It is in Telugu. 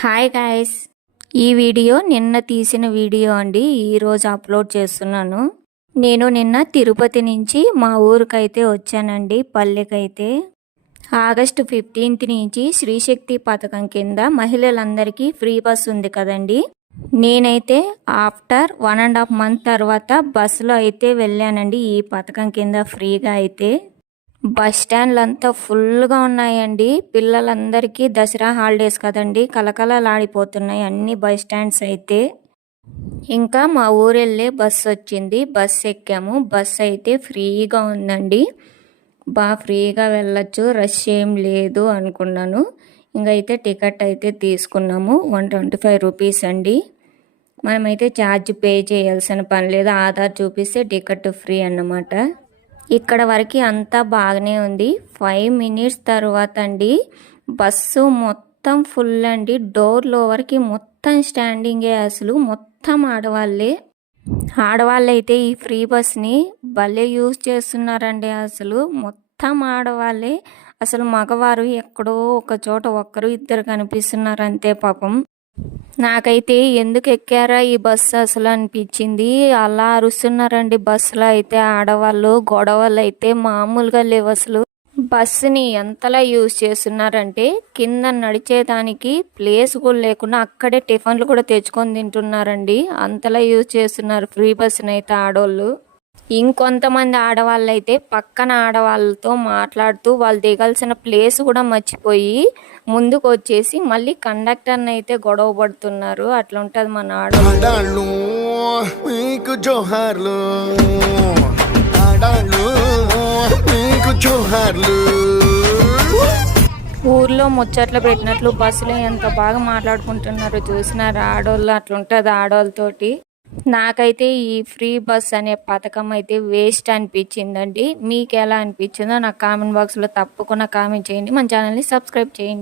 హాయ్ గాయ్స్, ఈ వీడియో నిన్న తీసిన వీడియో అండి. ఈరోజు అప్లోడ్ చేస్తున్నాను. నేను నిన్న తిరుపతి నుంచి మా ఊరికైతే వచ్చానండి, పల్లెకైతే. ఆగస్టు 15th నుంచి శ్రీశక్తి పథకం కింద మహిళలందరికీ ఫ్రీ బస్ ఉంది కదండి. నేనైతే ఆఫ్టర్ 1.5 month తర్వాత బస్సులో అయితే వెళ్ళానండి, ఈ పథకం కింద ఫ్రీగా అయితే. బస్ స్టాండ్లు అంతా ఫుల్గా ఉన్నాయండి. పిల్లలందరికీ దసరా హాలిడేస్ కదండి, కలకలలాడిపోతున్నాయి అన్ని బస్ స్టాండ్స్ అయితే. ఇంకా మా ఊరు వెళ్ళే బస్సు వచ్చింది, బస్ ఎక్కాము. బస్ అయితే ఫ్రీగా ఉందండి, బాగా ఫ్రీగా వెళ్ళచ్చు, రష్ ఏం లేదు అనుకున్నాను. ఇంకైతే టికెట్ అయితే తీసుకున్నాము, 125 రూపీస్ అండి. మనమైతే ఛార్జ్ పే చేయాల్సిన పని లేదు, ఆధార్ చూపిస్తే టికెట్ ఫ్రీ అన్నమాట. ఇక్కడ వరకు అంతా బాగానే ఉంది. 5 minutes తర్వాత అండి బస్సు మొత్తం ఫుల్ అండి. డోర్లో వరకు మొత్తం స్టాండింగే, అసలు మొత్తం ఆడవాళ్ళైతే ఈ ఫ్రీ బస్ని భలే యూజ్ చేస్తున్నారండి. అసలు మొత్తం ఆడవాళ్ళే, అసలు మగవారు ఎక్కడో ఒక చోట ఒక్కరు ఇద్దరు కనిపిస్తున్నారు అంతే పాపం. నాకైతే ఎందుకు ఎక్కారా ఈ బస్సు అసలు అనిపించింది. అలా అరుస్తున్నారండి బస్సులో అయితే ఆడవాళ్ళు. గొడవలు అయితే మామూలుగా లేవు అసలు. బస్సుని ఎంతలా యూజ్ చేస్తున్నారంటే కింద నడిచేదానికి ప్లేస్ కూడా లేకుండా అక్కడే టిఫిన్లు కూడా తెచ్చుకొని తింటున్నారండి, అంతలా యూజ్ చేస్తున్నారు ఫ్రీ బస్సుని అయితే ఆడవాళ్ళు. ఇంకొంతమంది ఆడవాళ్ళు అయితే పక్కన ఆడవాళ్ళతో మాట్లాడుతూ వాళ్ళు దిగాల్సిన ప్లేస్ కూడా మర్చిపోయి ముందుకు వచ్చేసి మళ్ళీ కండక్టర్ని అయితే గొడవ పడుతున్నారు. అట్లా ఉంటుంది మన ఆడవాళ్ళు. ఊర్లో ముచ్చట్లు పెట్టినట్లు బస్సులో ఎంత బాగా మాట్లాడుకుంటున్నారు చూసినారు ఆడవాళ్ళు. అట్లుంటుంది ఆడవాళ్ళతోటి. నాకైతే ఈ ఫ్రీ బస్ అనే పథకం అయితే వేస్ట్ అనిపించిందండి. మీకు ఎలా అనిపించిందో నాకు కామెంట్ బాక్స్లో తప్పకుండా కామెంట్ చేయండి. మన ఛానల్ని సబ్స్క్రైబ్ చేయండి.